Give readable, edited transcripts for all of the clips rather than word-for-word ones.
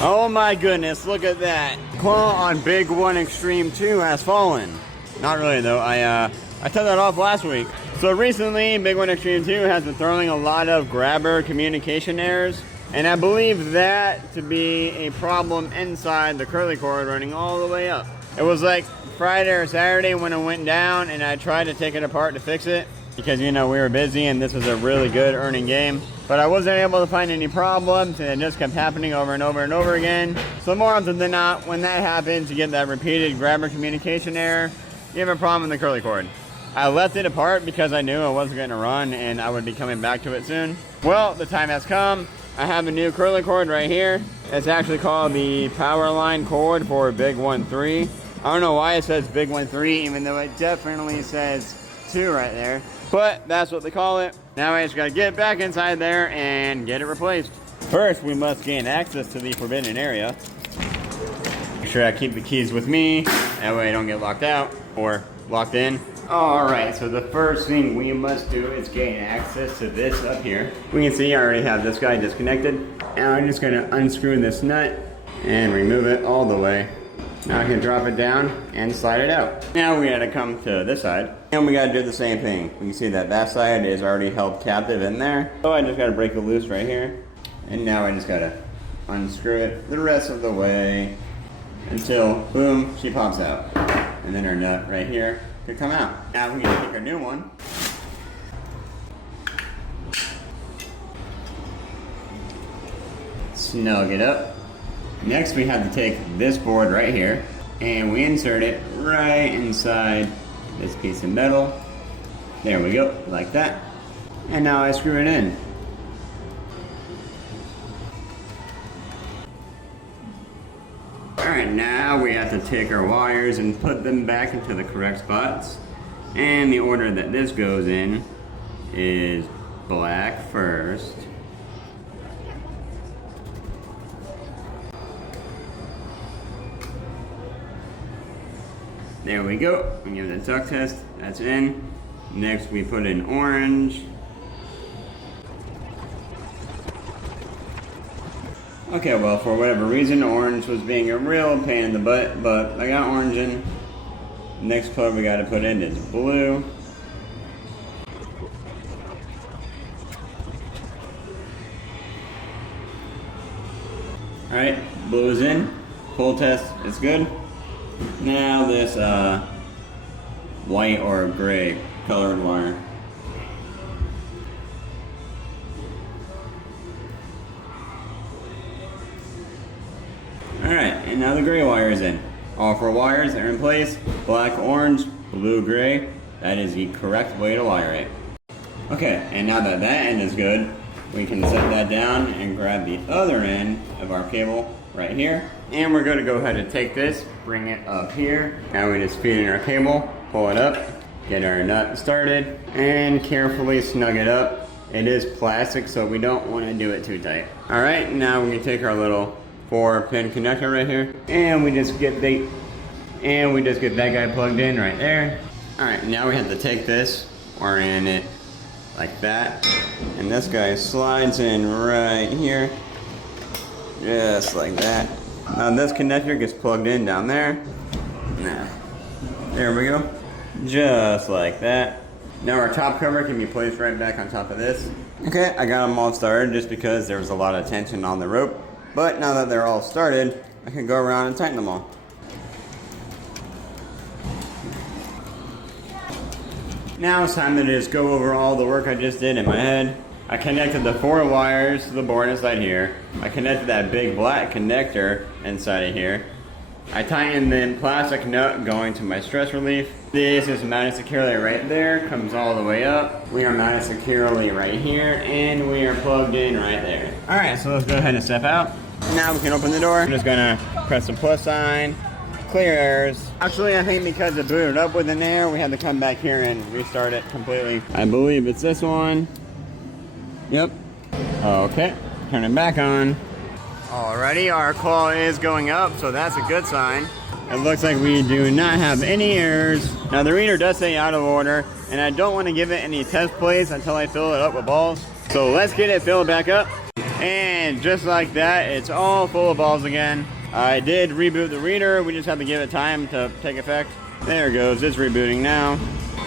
Oh my goodness, look at that. Claw on Big One Xtreme 2 has fallen. Not really though, I took that off last week. So recently, Big One Xtreme 2 has been throwing a lot of grabber communication errors. And I believe that to be a problem inside the curly cord running all the way up. It was like Friday or Saturday when it went down and I tried to take it apart to fix it. Because, you know, we were busy and this was a really good earning game. But I wasn't able to find any problems and it just kept happening over and over and over again. So more often than not, when that happens, you get that repeated grabber communication error, you have a problem in the curly cord. I left it apart because I knew it wasn't going to run and I would be coming back to it soon. Well, the time has come. I have a new curly cord right here. It's actually called the power line cord for Big One 3. I don't know why it says Big One 3, even though it definitely says 2 right there. But that's what they call it. Now I just gotta get back inside there and get it replaced. First, we must gain access to the forbidden area. Make sure I keep the keys with me. That way I don't get locked out or locked in. Alright, so the first thing we must do is gain access to this up here. We can see I already have this guy disconnected. Now I'm just gonna unscrew this nut and remove it all the way. Now I can drop it down and slide it out. Now we gotta come to this side and we gotta do the same thing. You can see that that side is already held captive in there. So I just gotta break it loose right here. And now I just gotta unscrew it the rest of the way until, boom, she pops out. And then her nut right here could come out. Now we can take our new one. Snug it up. Next we have to take this board right here and we insert it right inside this piece of metal. There we go, like that. And now I screw it in. Alright, now we have to take our wires and put them back into the correct spots. And the order that this goes in is black first. There we go. We give it a tuck test. That's in. Next we put in orange. Okay, well, for whatever reason, orange was being a real pain in the butt, but I got orange in. Next color we gotta put in is blue. Alright, blue is in. Pull test is good. Now this white or gray colored wire. Alright, and now the gray wire is in. All 4 wires are in place. Black, orange, blue, gray. That is the correct way to wire it. Okay, and now that that end is good, we can set that down and grab the other end of our cable right here. And we're going to go ahead and take this, bring it up here. Now we just feed in our cable, pull it up, get our nut started, and carefully snug it up. It is plastic, so we don't want to do it too tight. Alright, now we can take our little 4-pin connector right here, and we just get that guy plugged in right there. Alright, now we have to take this, orient it like that, and this guy slides in right here, just like that. Now this connector gets plugged in down there. Now, there we go, just like that. Now our top cover can be placed right back on top of this. Okay, I got them all started just because there was a lot of tension on the rope. But now that they're all started, I can go around and tighten them all. Now it's time to just go over all the work I just did in my head. I connected the 4 wires to the board inside here. I connected that big black connector inside of here. I tightened the plastic nut going to my stress relief. This is mounted securely right there, comes all the way up. We are mounted securely right here, and we are plugged in right there. Alright, so let's go ahead and step out. Now we can open the door. I'm just gonna press the plus sign, clear errors. Actually, I think because it booted up with an error, we had to come back here and restart it completely. I believe it's this one. Yep. Okay, turn it back on. Alrighty, our call is going up, so that's a good sign. It looks like we do not have any errors. Now the reader does say out of order, and I don't want to give it any test plays until I fill it up with balls. So let's get it filled back up. And just like that, it's all full of balls again. I did reboot the reader. We just have to give it time to take effect. There it goes. It's rebooting now.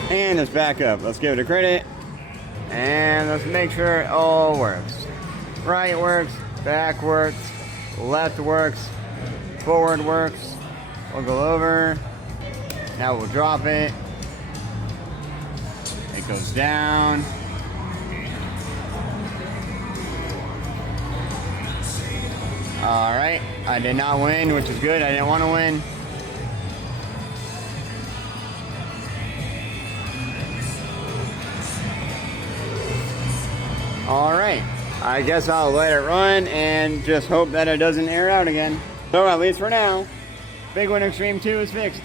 And it's back up. Let's give it a credit. And let's make sure it all works. Right works. Back works. Left works. Forward works. We'll go over. Now we'll drop it. It goes down. Alright, I did not win, which is good. I didn't want to win. Alright, I guess I'll let it run and just hope that it doesn't air out again. So at least for now, Big One Xtreme 2 is fixed.